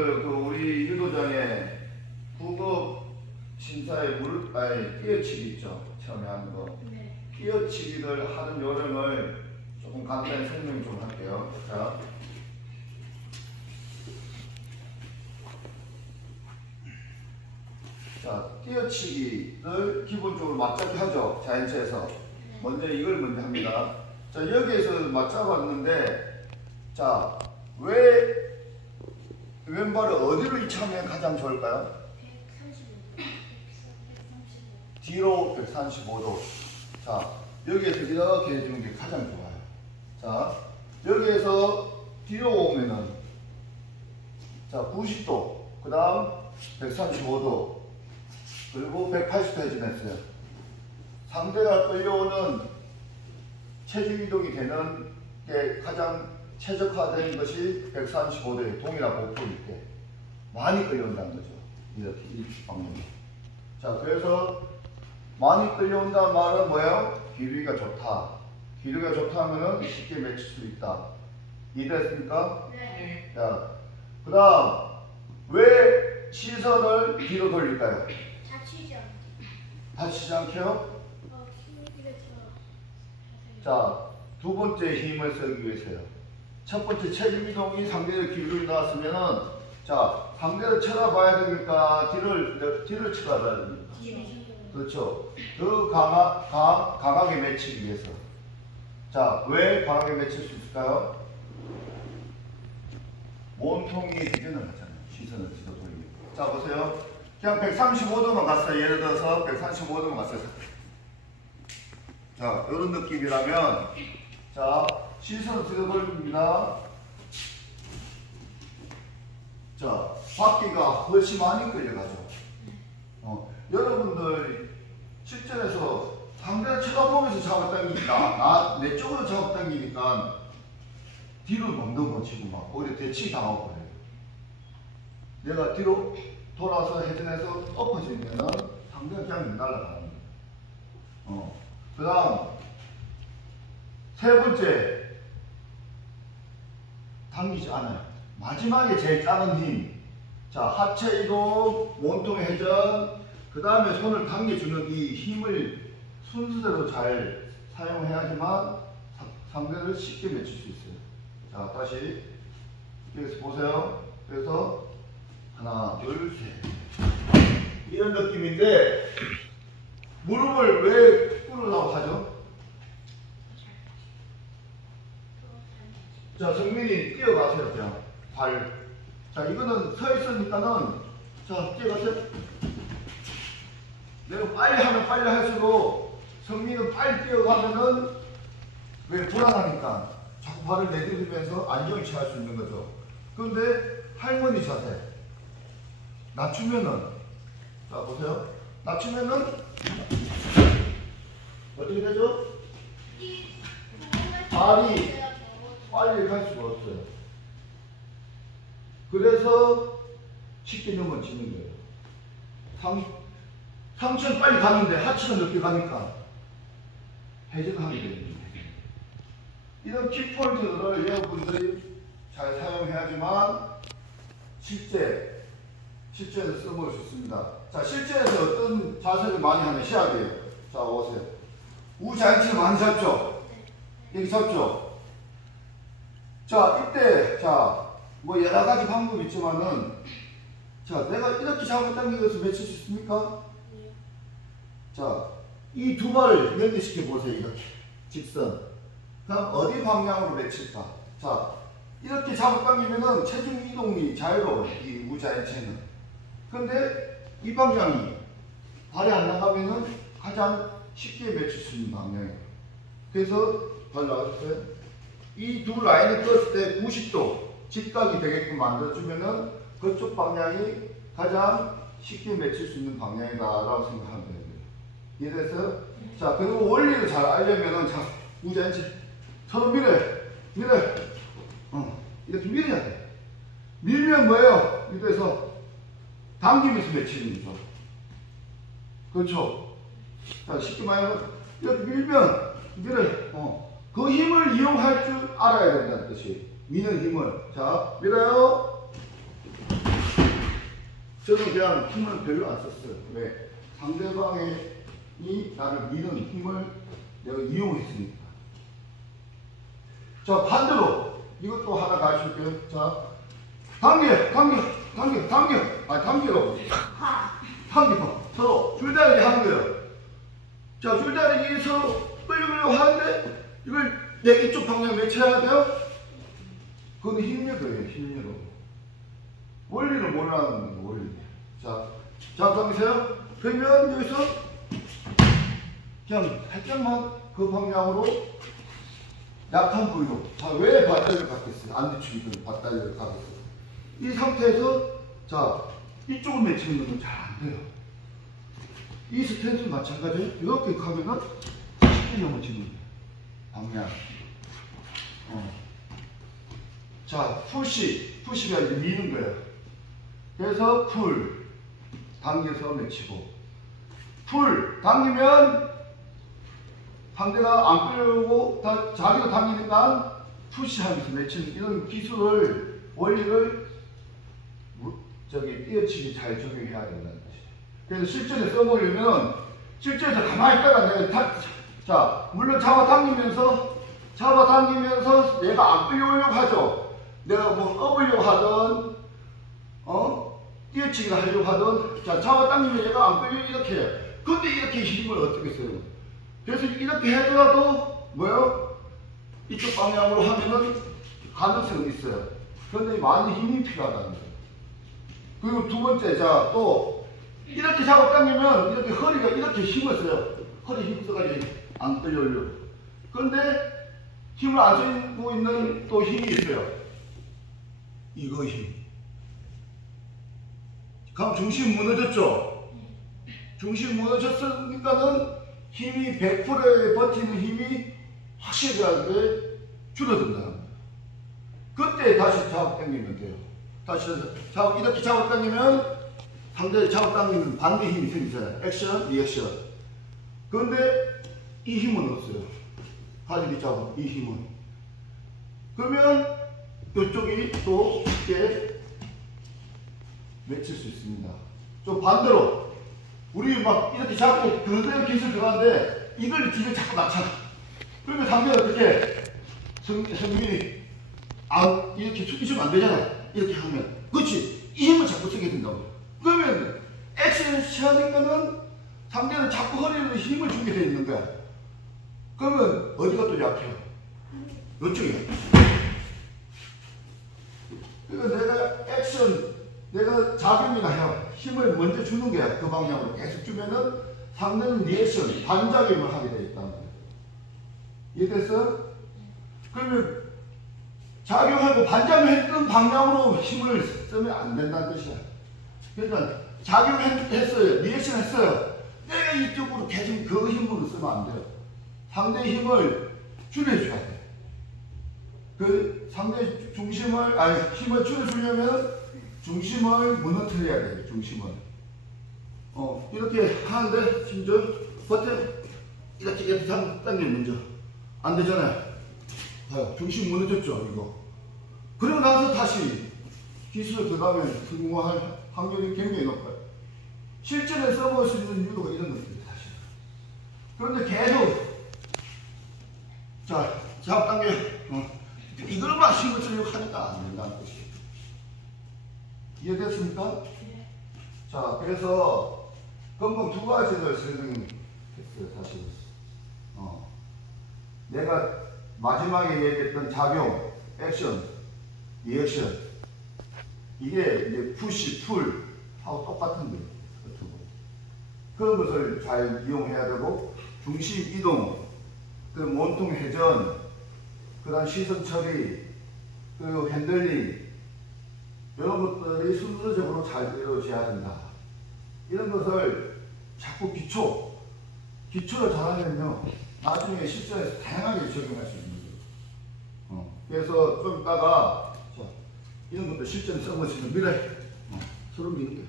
여러분들 우리 유도장에 구급 심사의 띄어치기 있죠. 처음에 하는 거. 네. 띄어치기를 하는 요령을 조금 간단히 설명 좀 할게요. 자, 띄어치기를 기본적으로 맞잡기 하죠. 자연체에서. 먼저 이걸 먼저 합니다. 자, 여기에서 맞잡았는데, 자, 왼발을 어디로 이차하면 가장 좋을까요? 135도. 뒤로 135도. 자, 여기에서 이렇게 해주는 게 가장 좋아요. 자, 여기에서 뒤로 오면은, 자, 90도, 그 다음 135도, 그리고 180도 해주냈어요. 상대가 끌려오는 체중 이동이 되는 게 가장 최적화된 것이 135도의 동일한 고폭일 때 많이 끌려온다는 거죠. 이렇게 이 방향이. 자, 그래서 많이 끌려온다는 말은 뭐예요? 기류가 좋다. 기류가 좋다 하면은 쉽게 맺힐 수 있다. 이해됐습니까? 네. 자, 그 다음 왜 시선을 뒤로 돌릴까요? 다치지 않게. 다치지 않게요? 힘을 자, 두 번째 힘을 쓰기 위해서요. 첫 번째 체중 이동이 상대의 기류를 나왔으면은, 자, 상대를 쳐다봐야 되니까 뒤를 쳐다봐야 됩니다. 그렇죠. 더 강하게 맺히기 위해서. 자, 왜 강하게 맺힐 수 있을까요? 몸통이 회전을 하잖아요. 시선을 뒤로 돌리고. 자, 보세요. 그냥 135도만 갔어요. 예를 들어서 135도만 갔어요. 자, 이런 느낌이라면, 자, 시선을 뒤로 돌립니다. 자, 바퀴가 훨씬 많이 끌려가죠. 여러분들 실전에서 상대를 쳐다보면서 잡아당기니까, 내 쪽으로 잡아당기니까 뒤로 멍덩 거치고 막 오히려 대치 당하고 그래요. 내가 뒤로 돌아서 회전해서 엎어지면은 상대가 그냥 날아가는 거예요. 그 다음 세 번째, 당기지 않아요. 마지막에 제일 작은 힘. 자, 하체 이동, 몸통 회전, 그 다음에 손을 당겨주는 이 힘을 순서대로 잘 사용해야지만 상대를 쉽게 맺힐 수 있어요. 자, 다시 여기서 보세요. 그래서 하나, 둘, 셋. 이런 느낌인데, 무릎을 왜 꿇으려고 하죠? 자, 정민이 뛰어가세요. 그냥 발. 자, 이거는 서 있으니까는, 자, 뛰어가세요. 내가 빨리 하면 빨리 할수록 성민은 빨리 뛰어가면은 왜 불안하니까 자꾸 발을 내디디면서 안정을 취할 수 있는 거죠. 그런데 할머니 자세 낮추면은, 자 보세요. 낮추면은 어떻게 되죠? 발이 빨리 갈 수가 없어요. 그래서 쉽게 넘어지는 거예요. 상체는 빨리 가는데 하체가 늦게 가니까 회전하게 됩니다. 이런 키포인트를 여러분들이 잘 사용해야지만 실제에서 써볼 수 있습니다. 자, 실제에서 어떤 자세를 많이 하는 시합이에요. 자, 오세요. 우자인치를 많이 잡죠? 여기 잡죠? 자, 이때, 자, 뭐 여러 가지 방법이 있지만은, 자, 내가 이렇게 잡아당기면서 맺힐 수 있습니까? 자, 이 두 발을 연결시켜 보세요. 이렇게 직선. 그럼 어디 방향으로 맺힐까? 자, 이렇게 잡아당기면은 체중 이동이 자유로워요. 이 우자인체는. 근데 이 방향이 발이 안 나가면은 가장 쉽게 맺힐 수 있는 방향이에요. 그래서 발 나와주세요. 이 두 라인을 떴을 때 90도 직각이 되게끔 만들어주면은 그쪽 방향이 가장 쉽게 맺힐 수 있는 방향이다라고 생각하면 돼요. 이해됐어요? 자, 그리고 원리를 잘 알려면은, 자, 우자인체 서로 밀어요. 이렇게 밀어야 돼. 밀면 뭐예요? 이래서 당기면서 맺히는 거죠. 그렇죠? 자, 쉽게 말하면 이렇게 밀면 밀어요. 그 힘을 이용할 줄 알아야 된다는 뜻이에요. 미는 힘을. 자, 밀어요. 저는 그냥 힘을 별로 안 썼어요. 왜? 상대방이 나를 미는 힘을 내가 이용했으니까. 자, 반대로 이것도 하나 가르쳐줄게요. 자, 당기라고. 당겨. 서로 줄다리기 하는 거예요. 자, 줄다리기 서로 끌려고 하는데 이걸 내 이쪽 방향 외쳐야 돼요? 그건 힘력이에요, 힘력. 원리를 몰라는 거예요, 원리. 자, 당기세요. 그러면 여기서 그냥 살짝만 그 방향으로 약한 부위로. 자, 왜 밧다리를 갖겠어요? 안 늦추기든 밧다리를 갖겠어요. 이 상태에서 자, 이쪽을 맺히는 건 잘 안 돼요. 이 스탠스는 마찬가지예요. 이렇게 가면은 쉽게 넘어지는 거예요. 방향. 자, 푸시가 이제 미는 거예요. 그래서 풀, 당겨서 맺히고. 풀, 당기면 상대가 안 끌려오고 자기가 당기니까 푸시하면서 맺히는 이런 기술을, 원리를 띄어치기 잘 적용해야 된다는 것이죠. 그래서 실전에 써보려면, 실전에서 가만히 있다가 내가 자, 물론 잡아당기면서 얘가 안 끌려오려고 하죠. 내가 뭐 업으려고 하든, 띄어치기를 하려고 하든, 자, 잡아당기면 얘가 안 끌려 이렇게 해요. 근데 이렇게 힘을 어떻게 써요? 그래서 이렇게 해더라도, 뭐요? 이쪽 방향으로 하면은 가능성이 있어요. 그런데 많이 힘이 필요하다는 거예요. 그리고 두 번째, 자, 또, 이렇게 잡아당기면 이렇게 허리가 이렇게 힘을 써요. 허리 힘 써가지고 안 끌려오려고. 그런데 힘을 안 쓰고 있는 또 힘이 있어요. 이거 힘. 그럼 중심 무너졌죠? 중심 무너졌으니까는 힘이 100%에 버티는 힘이 확실하게 줄어든다는 거예요. 그때 다시 잡아당기면 돼요. 다시 이렇게 잡아당기면 상대 잡아당기면 반대 힘이 생기잖아요. 액션, 리액션. 그런데 이 힘은 없어요. 가지기 잡은 이 힘은. 그러면 이쪽이 또 쉽게 맺힐 수 있습니다. 좀 반대로 우리 막 이렇게 잡고 그대로 기술 들어가는데 이걸 뒤를 자꾸 낮춰. 그러면 상대가 어떻게 성민이 이렇게 숙이시면 안 되잖아. 이렇게 하면. 그렇지. 이 힘을 자꾸 쓰게 된다고. 그러면 액션을 취하니까는 상대는 자꾸 허리에 힘을 주게 돼 있는 거야. 그러면 어디가 또 약해요? 이쪽이야. 그러니까 내가 액션, 내가 작용이나 힘을 먼저 주는 거야. 그 방향으로 계속 주면은 상대는 리액션, 반작용을 하게 돼 있다는 거야. 이해됐어? 그러면 작용하고 반작용했던 방향으로 힘을 쓰면 안 된다는 뜻이야. 그러니까 작용했어요. 리액션 했어요. 내가 이쪽으로 계속 그 힘으로 쓰면 안 돼요. 상대의 힘을 줄여줘야 돼. 그 상대 중심을, 힘을 줄여주려면 중심을 무너뜨려야 돼요. 중심을. 이렇게 하는데, 심지어 버텨. 이렇게 당기면 먼저. 안 되잖아요. 봐요. 중심 무너졌죠, 이거. 그러고 나서 다시 기술을 들어가면 성공할 확률이 굉장히 높아요. 실전에 써볼 수 있는 유도가 이런 것들이에요, 사실. 그런데 계속, 자, 잡당겨. 이걸만 힘을 쓰려고 하니까 안 된다는 것이에요. 이해됐습니까? 네. 자, 그래서 금방 두 가지를 설명했어요, 사실. 내가 마지막에 얘기했던 작용, 액션, 리액션. 이게 이제 푸시, 풀 하고 똑같은 거예요. 그런 것을 잘 이용해야 되고, 중심 이동, 그 몸통 회전, 그 다음 시선 처리, 그리고 핸들링, 이런 것들이 순서적으로 잘 이루어져야 된다. 이런 것을 자꾸 기초를 잘하면요, 나중에 실전에서 다양하게 적용할 수 있는 거예요. 그래서 좀 이따가, 자, 이런 것도 실전에 써보시면 미래, 서로 미는 게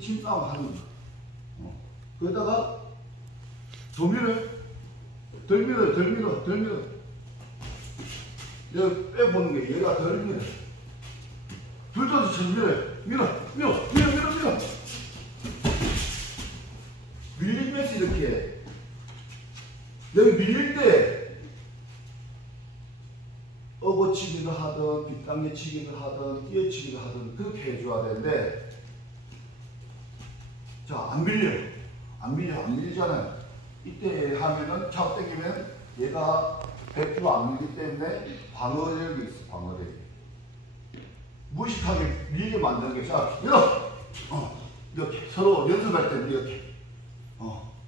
힘싸움 하는 거. 그러다가 더 밀어요. 덜 밀어. 내가 빼보는 게 얘가 덜 밀어. 불도저처럼 밀어요. 밀어. 내가 밀릴 때 업어치기를 하든 빗당겨치기를 하든 뛰어치기를 하든 그렇게 해줘야 되는데 자, 안 밀리잖아요. 이때 하면은 차고 당기면 얘가 100% 안 밀리기 때문에 방어력이 있어, 방어력이. 무식하게 밀게 만드는 게, 자, 밀어! 이렇게. 서로 연습할 때는 이렇게.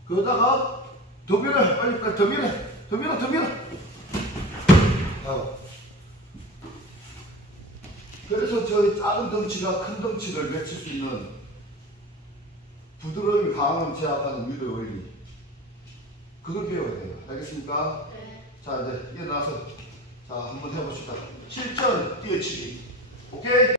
그러다가 더 밀어, 빨리, 더 밀어, 더 밀어, 더 밀어. 그래서 저희 작은 덩치가 큰 덩치를 맺힐 수 있는 부드러움이 강함을 제압하는 유도의 원리. 그걸 배워야 돼요. 알겠습니까? 네. 자, 이제 일어나서 자, 한번 해봅시다. 실전 뛰어치기. 오케이?